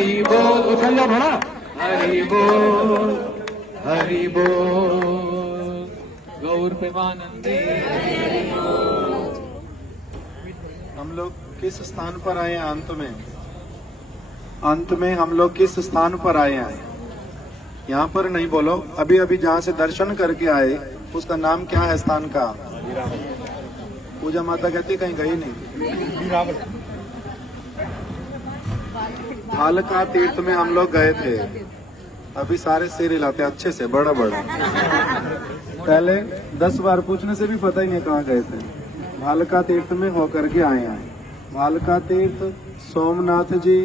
हरि बोल। उछल जाओ थोड़ा। हरि बोल हरि बोल गौर प्रेमानंदी। हम लोग किस स्थान पर आए हैं? अंत में हम लोग किस स्थान पर आए हैं? यहाँ पर नहीं बोलो, अभी अभी जहाँ से दर्शन करके आए उसका नाम क्या है स्थान का? पूजा माता कहती कहीं गई नहीं। भालका तीर्थ में हम लोग गए थे। अभी सारे सिर हिलाते अच्छे से, बड़ा बड़ा। पहले 10 बार पूछने से भी पता ही नहीं कहाँ गए थे। भालका तीर्थ में होकर के आए हैं। भालका तीर्थ, सोमनाथ जी,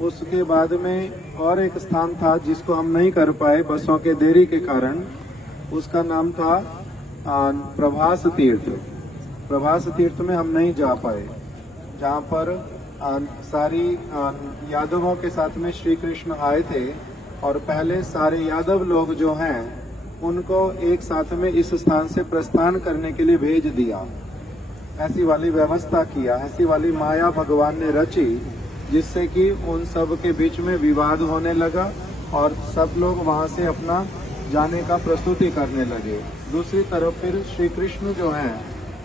उसके बाद में और एक स्थान था जिसको हम नहीं कर पाए बसों के देरी के कारण, उसका नाम था प्रभास तीर्थ। प्रभास तीर्थ में हम नहीं जा पाए, जहाँ पर सारी यादवों के साथ में श्री कृष्ण आए थे और पहले सारे यादव लोग जो हैं उनको एक साथ में इस स्थान से प्रस्थान करने के लिए भेज दिया। ऐसी वाली व्यवस्था किया, ऐसी वाली माया भगवान ने रची जिससे कि उन सब के बीच में विवाद होने लगा और सब लोग वहां से अपना जाने का प्रस्तुति करने लगे। दूसरी तरफ फिर श्री कृष्ण जो हैं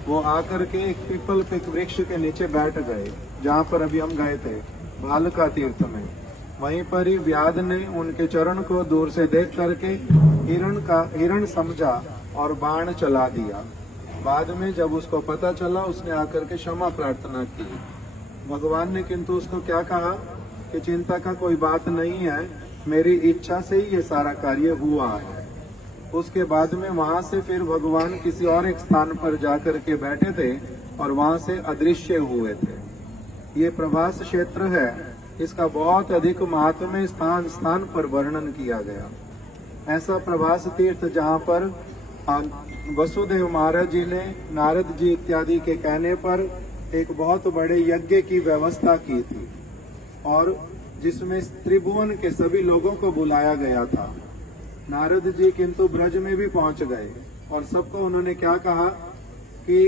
वो आकर के एक पीपल पे वृक्ष के नीचे बैठ गए, जहाँ पर अभी हम गए थे भालका तीर्थ में। वहीं पर ही व्याध ने उनके चरण को दूर से देख करके हिरण समझा और बाण चला दिया। बाद में जब उसको पता चला उसने आकर के क्षमा प्रार्थना की। भगवान ने किंतु उसको क्या कहा कि चिंता का कोई बात नहीं है, मेरी इच्छा से ही ये सारा कार्य हुआ है। उसके बाद में वहां से फिर भगवान किसी और एक स्थान पर जाकर के बैठे थे और वहां से अदृश्य हुए थे। ये प्रभास क्षेत्र है, इसका बहुत अधिक महात्म्य स्थान पर वर्णन किया गया। ऐसा प्रभास तीर्थ जहाँ पर वसुदेव महाराज जी ने नारद जी इत्यादि के कहने पर एक बहुत बड़े यज्ञ की व्यवस्था की थी और जिसमें त्रिभुवन के सभी लोगों को बुलाया गया था। नारद जी किंतु ब्रज में भी पहुंच गए और सबको उन्होंने क्या कहा कि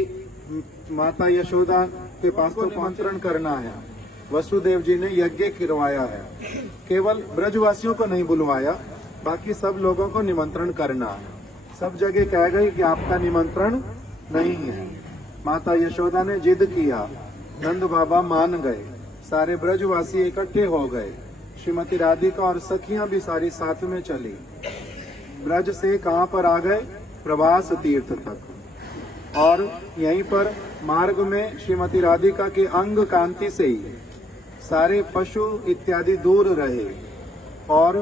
माता यशोदा के पास तो निमंत्रण करना है। वसुदेव जी ने यज्ञ करवाया है, केवल ब्रजवासियों को नहीं बुलवाया, बाकी सब लोगों को निमंत्रण करना है। सब जगह कह गई कि आपका निमंत्रण नहीं है। माता यशोदा ने जिद किया, नंद बाबा मान गए, सारे ब्रजवासी इकट्ठे हो गए। श्रीमती राधिका और सखियां भी सारी साथ में चली। ब्रज से कहां पर आ गए? प्रभास तीर्थ तक। और यहीं पर मार्ग में श्रीमती राधिका के अंग कांति से ही सारे पशु इत्यादि दूर रहे और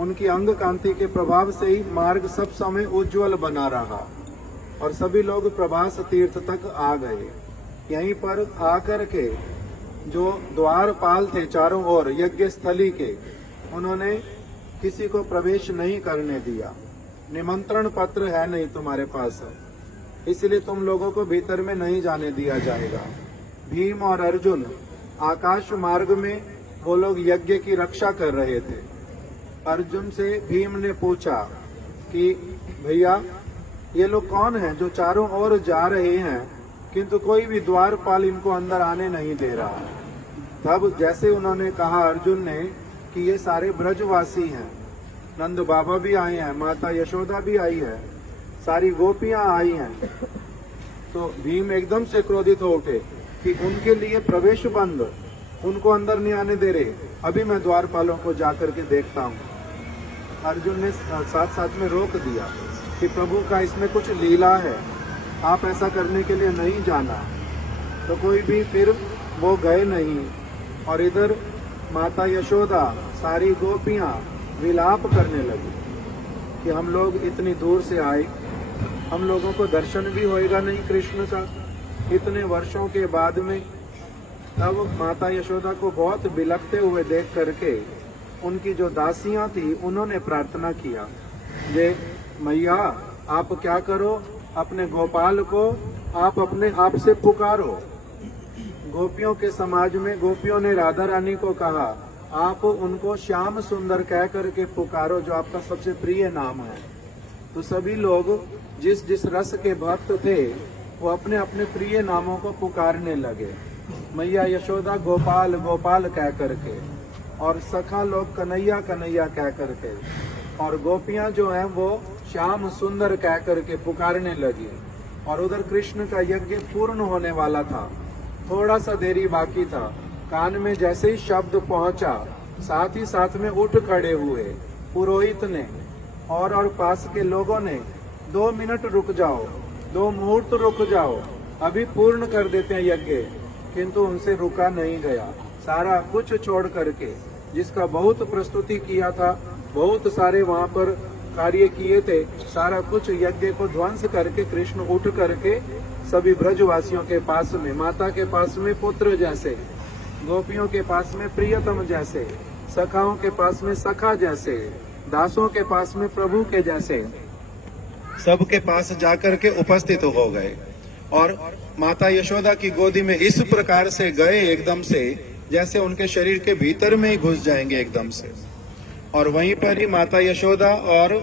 उनकी अंग कांति के प्रभाव से ही मार्ग सब समय उज्जवल बना रहा और सभी लोग प्रभास तीर्थ तक आ गए। यहीं पर आकर के जो द्वारपाल थे चारों ओर यज्ञ स्थली के, उन्होंने किसी को प्रवेश नहीं करने दिया। निमंत्रण पत्र है नहीं तुम्हारे पास, इसलिए तुम लोगों को भीतर में नहीं जाने दिया जाएगा। भीम और अर्जुन आकाश मार्ग में वो लोग यज्ञ की रक्षा कर रहे थे। अर्जुन से भीम ने पूछा कि भैया ये लोग कौन हैं जो चारों ओर जा रहे हैं किंतु कोई भी द्वारपाल इनको अंदर आने नहीं दे रहा। तब जैसे उन्होंने कहा अर्जुन ने कि ये सारे ब्रजवासी हैं, नंद बाबा भी आए हैं, माता यशोदा भी आई है, सारी गोपियां आई हैं, तो भीम एकदम से क्रोधित हो उठे कि उनके लिए प्रवेश बंद, उनको अंदर नहीं आने दे रहे, अभी मैं द्वारपालों को जाकर के देखता हूँ। अर्जुन ने साथ साथ में रोक दिया कि प्रभु का इसमें कुछ लीला है, आप ऐसा करने के लिए नहीं जाना। तो कोई भी फिर वो गए नहीं और इधर माता यशोदा सारी गोपियां विलाप करने लगी कि हम लोग इतनी दूर से आए, हम लोगों को दर्शन भी होएगा नहीं कृष्ण का इतने वर्षों के बाद में। तब माता यशोदा को बहुत बिलखते हुए देख करके उनकी जो दासियां थी उन्होंने प्रार्थना किया, ये मैया आप क्या करो, अपने गोपाल को आप अपने आप से पुकारो। गोपियों के समाज में गोपियों ने राधा रानी को कहा आप उनको श्याम सुंदर कह करके पुकारो, जो आपका सबसे प्रिय नाम है। तो सभी लोग जिस जिस रस के भक्त थे वो अपने अपने प्रिय नामों को पुकारने लगे, मैया यशोदा गोपाल गोपाल कह करके। और सखा लोग कन्हैया कन्हैया कह करके, और गोपियां जो हैं वो श्याम सुंदर कह करके पुकारने लगी। और उधर कृष्ण का यज्ञ पूर्ण होने वाला था, थोड़ा सा देरी बाकी था। कान में जैसे ही शब्द पहुंचा, साथ ही साथ में उठ खड़े हुए पुरोहित ने और पास के लोगों ने, 2 मिनट रुक जाओ, 2 मुहूर्त रुक जाओ, अभी पूर्ण कर देते हैं यज्ञ। किंतु उनसे रुका नहीं गया। सारा कुछ छोड़ करके, जिसका बहुत प्रस्तुति किया था, बहुत सारे वहां पर कार्य किए थे, सारा कुछ यज्ञ को ध्वंस करके कृष्ण उठ करके सभी ब्रजवासियों के पास में, माता के पास में पुत्र जैसे, गोपियों के पास में प्रियतम जैसे, सखाओं के पास में सखा जैसे, दासों के पास में प्रभु के जैसे, सबके पास जाकर के उपस्थित हो गए। और माता यशोदा की गोदी में इस प्रकार से गए एकदम से, जैसे उनके शरीर के भीतर में ही घुस जाएंगे एकदम से। और वहीं पर ही माता यशोदा और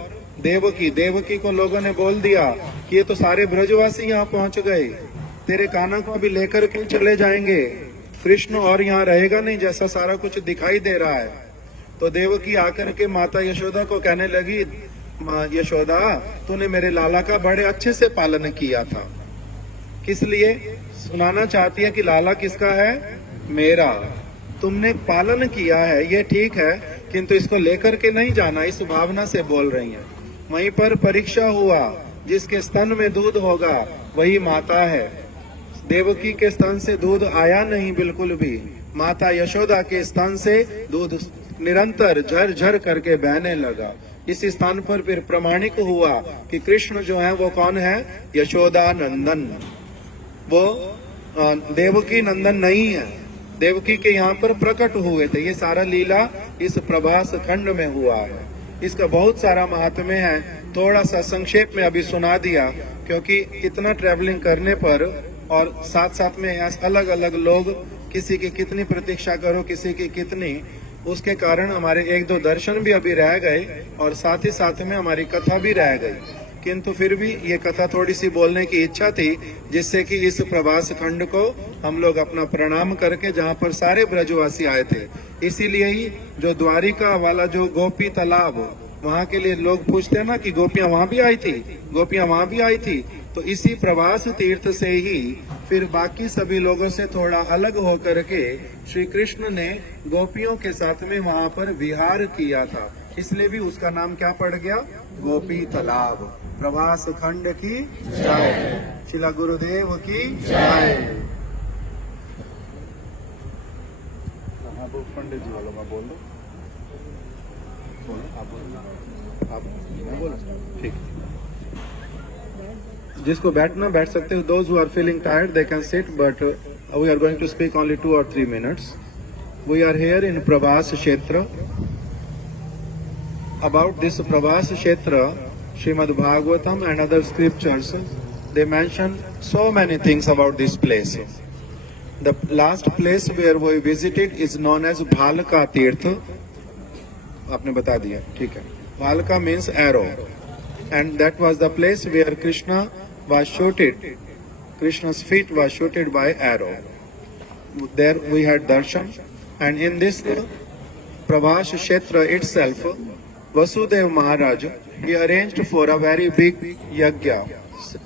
देवकी को लोगों ने बोल दिया कि ये तो सारे ब्रजवासी यहाँ पहुंच गए, तेरे कान्हा को अभी लेकर के चले जाएंगे, कृष्ण और यहाँ रहेगा नहीं, जैसा सारा कुछ दिखाई दे रहा है। तो देवकी आकर के माता यशोदा को कहने लगी, यशोदा तूने मेरे लाला का बड़े अच्छे से पालन किया था। किस लिए? सुनाना चाहती है कि लाला किसका है? मेरा। तुमने पालन किया है, ये ठीक है, किंतु इसको लेकर के नहीं जाना, इस भावना से बोल रही है। वहीं पर परीक्षा हुआ, जिसके स्तन में दूध होगा वही माता है। देवकी के स्तन से दूध आया नहीं बिल्कुल भी, माता यशोदा के स्तन से दूध निरंतर झरझर करके बहने लगा। इस स्थान पर फिर प्रमाणिक हुआ कि कृष्ण जो है वो कौन है? यशोदा नंदन। वो देवकी नंदन नहीं है, देवकी के यहाँ पर प्रकट हुए थे। ये सारा लीला इस प्रभास खंड में हुआ है। इसका बहुत सारा महात्म्य है, थोड़ा सा संक्षेप में अभी सुना दिया, क्योंकि इतना ट्रैवलिंग करने पर और साथ साथ में अलग अलग लोग, किसी की कितनी प्रतीक्षा करो, किसी की कितनी, उसके कारण हमारे 1-2 दर्शन भी अभी रह गए और साथ ही साथ में हमारी कथा भी रह गई। किंतु फिर भी ये कथा थोड़ी सी बोलने की इच्छा थी, जिससे कि इस प्रभास खंड को हम लोग अपना प्रणाम करके, जहाँ पर सारे ब्रजवासी आए थे। इसीलिए ही जो द्वारिका वाला जो गोपी तालाब, वहाँ के लिए लोग पूछते हैं ना कि गोपियां वहाँ भी आई थी, गोपियां वहाँ भी आई थी। तो इसी प्रवास तीर्थ से ही फिर बाकी सभी लोगों से थोड़ा अलग होकर के श्री कृष्ण ने गोपियों के साथ में वहाँ पर विहार किया था, इसलिए भी उसका नाम क्या पड़ गया? गोपी तालाब। प्रवास खंड की जय, श्रील गुरुदेव की जय। पंडित जी वालों का बोल दो, आप बोलो, ठीक। जिसको बैठना बैठ सकते हो। Those who are feeling tired they can sit, but we are going to speak only 2 or 3 minutes. We are here in Pravas Kshetra. About this Pravas Kshetra, Srimad Bhagavatam and other scriptures, they mention so many things about this place. The last place where we visited is known as Bhalaka Tirth. आपने बता दिया, ठीक है। Bhalaka means arrow, and that was the place where Krishna was shooted. Krishna's feet was shooted by arrow. There we had darshan, and in this Pravas Kshetra itself, Vasudev Maharaj, he arranged for a very big yajna,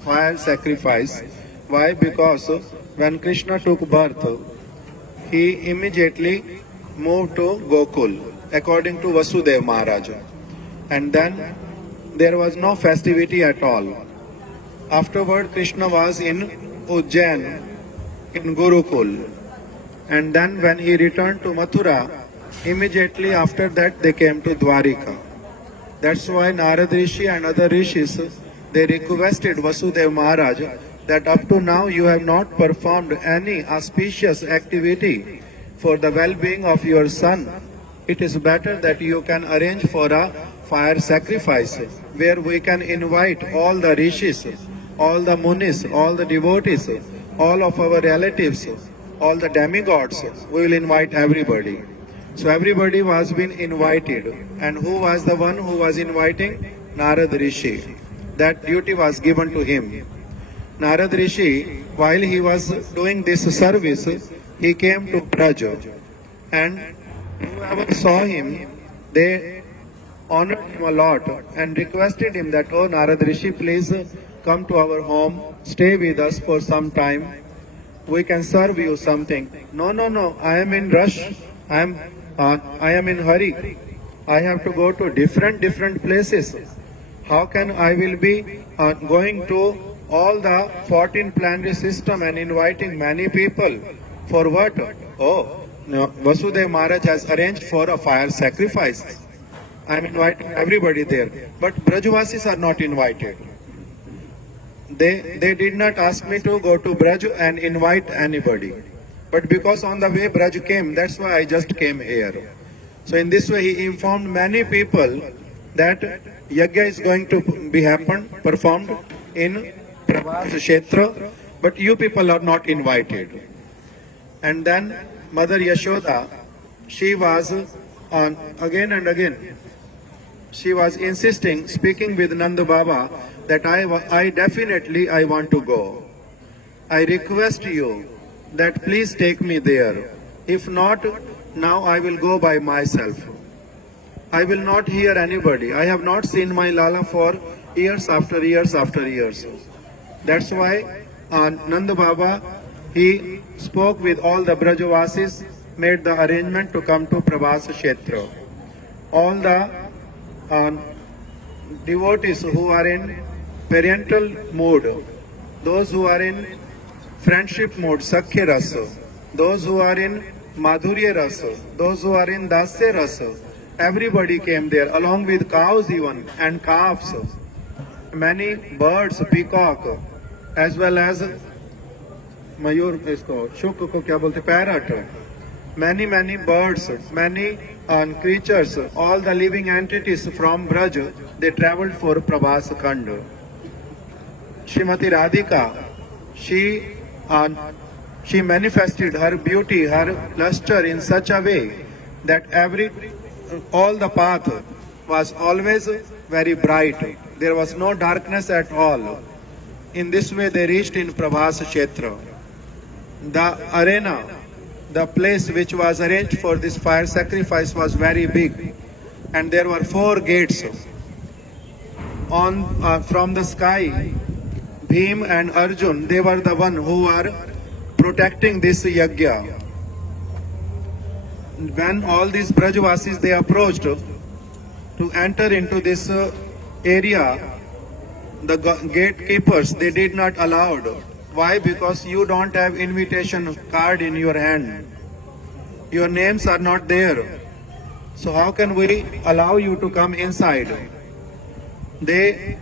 fire sacrifice. Why? Because when Krishna took birth, he immediately moved to Gokul, according to Vasudev Maharaj. And then there was no festivity at all. Afterward, Krishna was in Ujjain, in Gurukul. And then when he returned to Mathura, immediately after that they came to Dwarika. That's why Narad Rishi and other rishis, they requested Vasudev Maharaj that up to now you have not performed any auspicious activity for the well-being of your son. It is better that you can arrange for a fire sacrifice where we can invite all the rishis, all the munis, all the devotees, all of our relatives, all the demigods. We will invite everybody. So everybody was been invited. And who was the one who was inviting? Narad Rishi. That duty was given to him. Narad Rishi, while he was doing this service, he came to Braj, and Whoever saw him, they honored him a lot and requested him that, oh Narad Rishi, please come to our home, stay with us for some time. We can serve you something. No, no, no. I am in rush. I am in hurry. I have to go to different places. How can I will be going to all the 14 planetary system and inviting many people for what? Oh, no, Vasudev Maharaj has arranged for a fire sacrifice. I am inviting everybody there, but Brajvasis are not invited. They did not ask me to go to Braj and invite anybody. But because on the way Braj came, that's why I just came here. So in this way he informed many people that Yajna is going to be performed in Prabhas Kshetra, but you people are not invited. And then Mother Yashoda, she was on again and again. She was insisting, speaking with Nanda Baba, that I definitely I want to go. I request you that please take me there. If not, now I will go by myself. I will not hear anybody. I have not seen my Lala for years after years after years. That's why Nanda Baba, he spoke with all the Brajavasis, made the arrangement to come to Prabhas Kshetra. All the devotees who are in parental mood, those who are in friendship mood, Sakhya Rasa, those who are in Madhurya Rasa, those who are in Dasya Rasa, everybody came there along with cows even and calves, many birds, peacock, as well as mayur, isko shuk ko kya bolte, parrot, many birds, many creatures, all the living entities from Braj, they traveled for Prabhas Khand. Srimati Radhika, she manifested her beauty, her luster in such a way that all the path was always very bright. There was no darkness at all. In this way they reached in Prabhas Kshetra. The arena, the place which was arranged for this fire sacrifice was very big, and there were 4 gates. From the sky, Bhim and Arjun, they were the one who were protecting this yajna. When all these Brajvasis they approached to enter into this area, the gatekeepers, they did not allow. Why? Because you don't have invitation card in your hand. Your names are not there. So how can we allow you to come inside? They,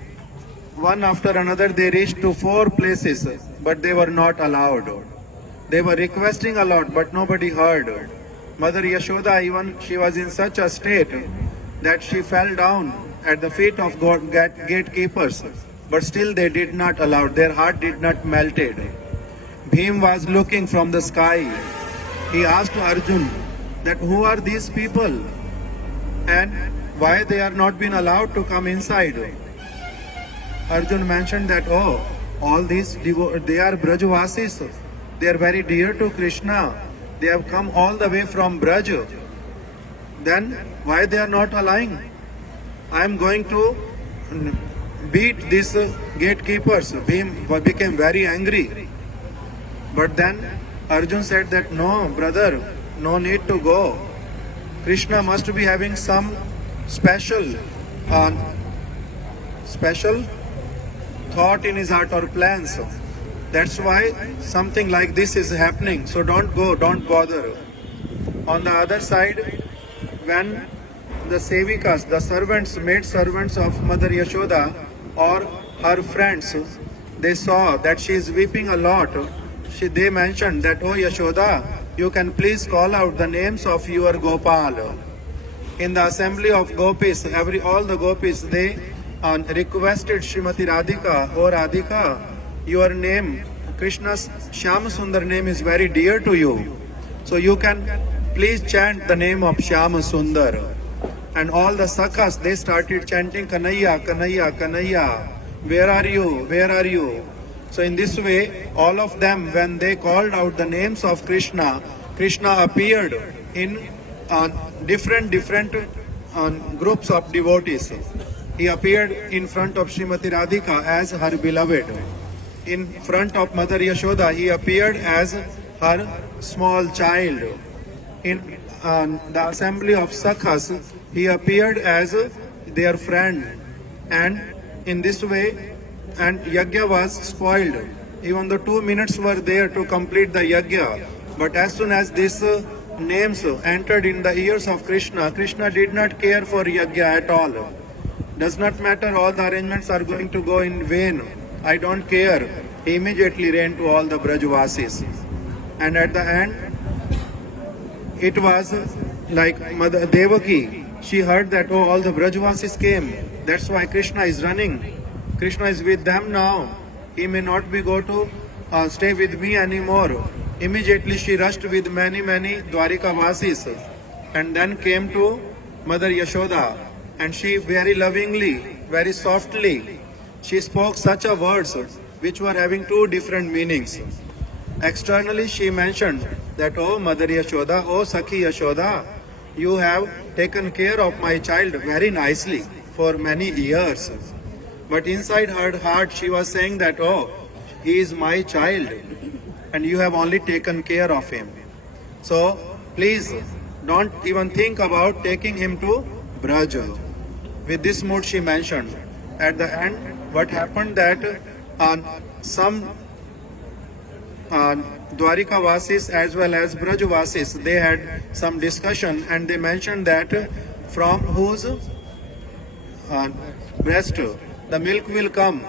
one after another, they reached to 4 places, but they were not allowed. They were requesting a lot, but nobody heard. Mother Yashoda, even she was in such a state that she fell down at the feet of gatekeepers, but still they did not allow. Their heart did not melted. Bhim was looking from the sky. He asked Arjun that who are these people and why they are not being allowed to come inside. Arjun mentioned that, oh, all these, they are Brajvasis. They are very dear to Krishna. They have come all the way from Braj. Then why they are not allowing? I am going to beat these gatekeepers. Bhim became very angry. But then Arjun said that, no, brother, no need to go. Krishna must be having some special thought in his heart or plans. That's why something like this is happening. So don't go, don't bother. On the other side, when the sevikas, the servants, maid servants of Mother Yashoda or her friends, they saw that she is weeping a lot. They mentioned that, oh Yashoda, you can please call out the names of your Gopal. In the assembly of gopis, all the gopis, they requested Srimati Radhika, oh Radhika, your name, Krishna's Shyam Sundar name is very dear to you. So you can please chant the name of Shyam Sundar. And all the sakhas, they started chanting Kanaiya, Kanaiya, Kanaiya. Where are you? Where are you? So in this way, all of them, when they called out the names of Krishna, Krishna appeared in different groups of devotees. He appeared in front of Srimati Radhika as her beloved. In front of Mother Yashoda, he appeared as her small child. In the assembly of Sakhas, he appeared as their friend. And in this way, and yajna was spoiled. Even the 2 minutes were there to complete the yajna. But as soon as these names entered in the ears of Krishna, Krishna did not care for yajna at all. Does not matter, all the arrangements are going to go in vain. I don't care. He immediately ran to all the Brajvasis. And at the end, it was like Mother Devaki. She heard that, oh, all the Brajvasis came. That's why Krishna is running. Krishna is with them now. He may not be go to stay with me anymore. Immediately she rushed with many Dwarika Vasis and then came to Mother Yashoda, and she very lovingly, very softly, she spoke such a words which were having two different meanings. Externally she mentioned that, oh Mother Yashoda, oh Sakhi Yashoda, you have taken care of my child very nicely for many years. But inside her heart she was saying that, oh, he is my child and you have only taken care of him. So please don't even think about taking him to Braj. With this mood she mentioned. At the end, what happened that some Dwarika Vasis as well as Braj Vasis, they had some discussion and they mentioned that from whose breast the milk will come,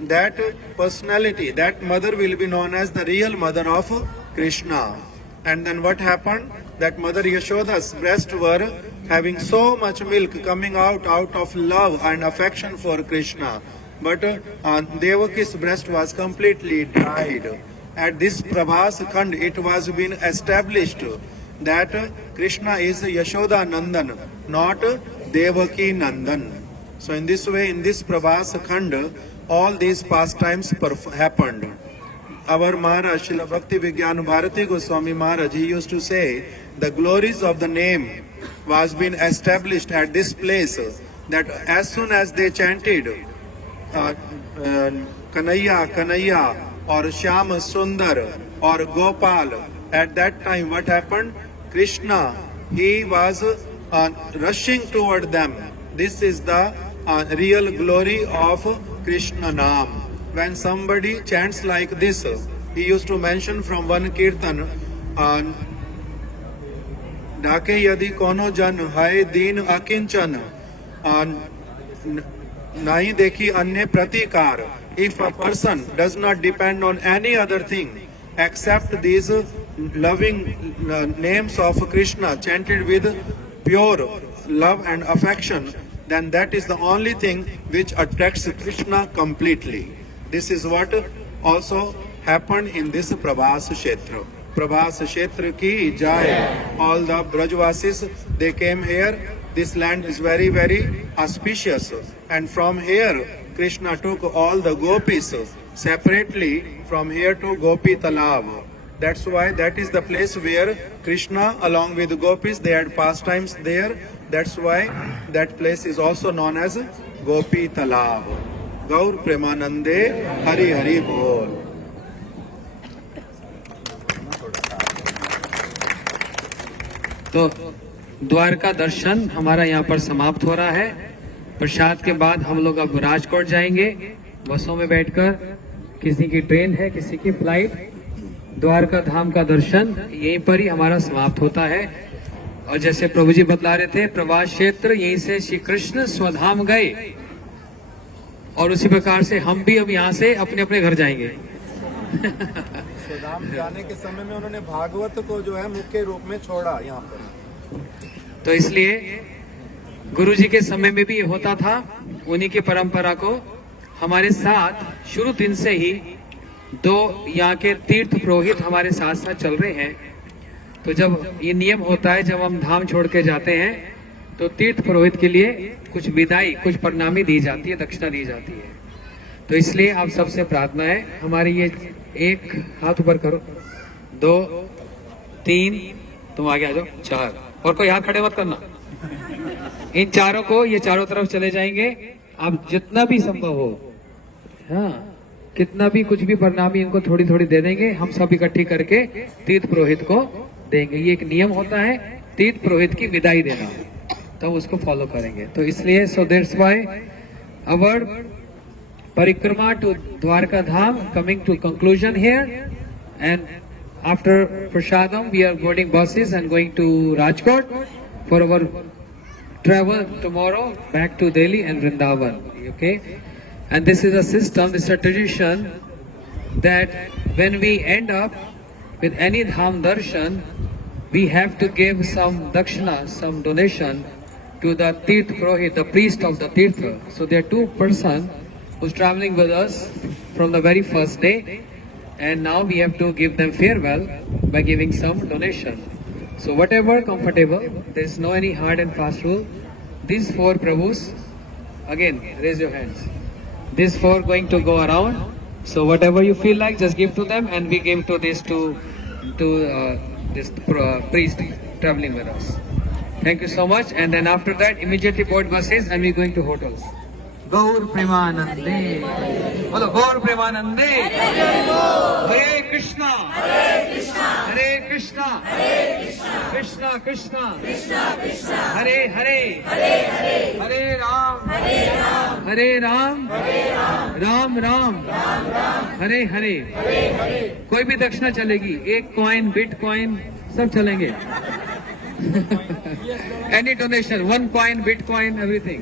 that personality, that mother will be known as the real mother of Krishna. And then what happened? That Mother Yashoda's breast were having so much milk coming out of love and affection for Krishna. But Devaki's breast was completely dried. At this Prabhas Khand, it was been established that Krishna is Yashoda Nandan, not Devaki Nandan. So in this way, in this Prabhas Khand, all these pastimes happened. Our Maharaj, Srila Bhakti Vigyan Bharati Goswami Maharaj, he used to say, the glories of the name was been established at this place, that as soon as they chanted Kanaya, Kanaya, or Shyam Sundar, or Gopal, at that time what happened? Krishna, he was rushing toward them. This is the real glory of Krishna Naam. When somebody chants like this, he used to mention from one kirtan, Dake yadi kono jan hai deen akinchan, nahi dekhi anye pratikar. If a person does not depend on any other thing except these loving names of Krishna chanted with pure love and affection, then that is the only thing which attracts Krishna completely. This is what also happened in this Prabhas Kshetra. Prabhas Kshetra ki jai. All the Brajvasis, they came here. This land is very auspicious. And from here, Krishna took all the gopis separately from here to Gopi Talab. That's why that is the place where Krishna along with the gopis, they had pastimes there. That's why that place is also known as Gopi Talab. Gaur Premanande Hari Hari Bol. तो द्वारका दर्शन हमारा यहाँ पर समाप्त हो रहा है। प्रसाद के बाद हम लोग अब राजकोट जाएंगे बसों में बैठकर। किसी की ट्रेन है, किसी की फ्लाइट। द्वारका धाम का दर्शन यहीं पर ही हमारा समाप्त होता है। और जैसे प्रभु जी बतला रहे थे, प्रवास क्षेत्र यहीं से श्री कृष्ण स्वधाम गए और उसी प्रकार से हम भी अब यहाँ से अपने अपने घर जाएंगे। स्वधाम जाने के समय में उन्होंने भागवत को जो है मुख्य रूप में छोड़ा यहाँ पर। तो इसलिए गुरु जी के समय में भी ये होता था। उन्हीं की परंपरा को हमारे साथ शुरू दिन से ही दो यहाँ के तीर्थ पुरोहित हमारे साथ साथ चल रहे हैं। तो जब ये नियम होता है, जब हम धाम छोड़ के जाते हैं तो तीर्थ पुरोहित के लिए कुछ विदाई, कुछ प्रणामी दी जाती है, दक्षिणा दी जाती है। तो इसलिए आप सबसे प्रार्थना है, हमारी ये एक हाथ ऊपर करो, 2 3 तुम आगे आ जाओ, 4 और कोई हाथ खड़े मत करना। इन चारों को, ये चारों तरफ चले जाएंगे। आप जितना भी संभव हो, हाँ, कितना भी कुछ भी प्रणामी इनको थोड़ी थोड़ी दे देंगे। हम सब इकट्ठी करके तीर्थ पुरोहित को देंगे। ये एक नियम होता है तीर्थ पुरोहित की विदाई देना, तो उसको फॉलो करेंगे। तो इसलिए सो दैट्स व्हाई आवर परिक्रमा to Dwarka Dham coming to conclusion here, and after prasadam we are boarding buses and going to Rajkot for our travel tomorrow back to Delhi and Vrindavan. Okay, and this is a system, this is a tradition that when we end up with any dham darshan, we have to give some dakshina, some donation to the Tirth Purohit, the priest of the Tirtha. So there are 2 persons who's traveling with us from the very first day, and now we have to give them farewell by giving some donation. So whatever comfortable, there is no any hard and fast rule. These 4 Prabhus, again raise your hands. These 4 going to go around. So whatever you feel like, just give to them, and we give to this priest traveling with us. Thank you so much. And then after that, immediately board buses, and we're going to hotels. Gaur Premanande. Hello, Gaur Premanande. Hare Krishna. Hare Krishna. Krishna Krishna. Hare Hare. Hare Ram. Hare Ram. Ram Ram. Hare Hare. कोई भी दक्षिणा चलेगी, 1 coin, bitcoin, सब चलेंगे। Any donation, 1 coin, Bitcoin, everything.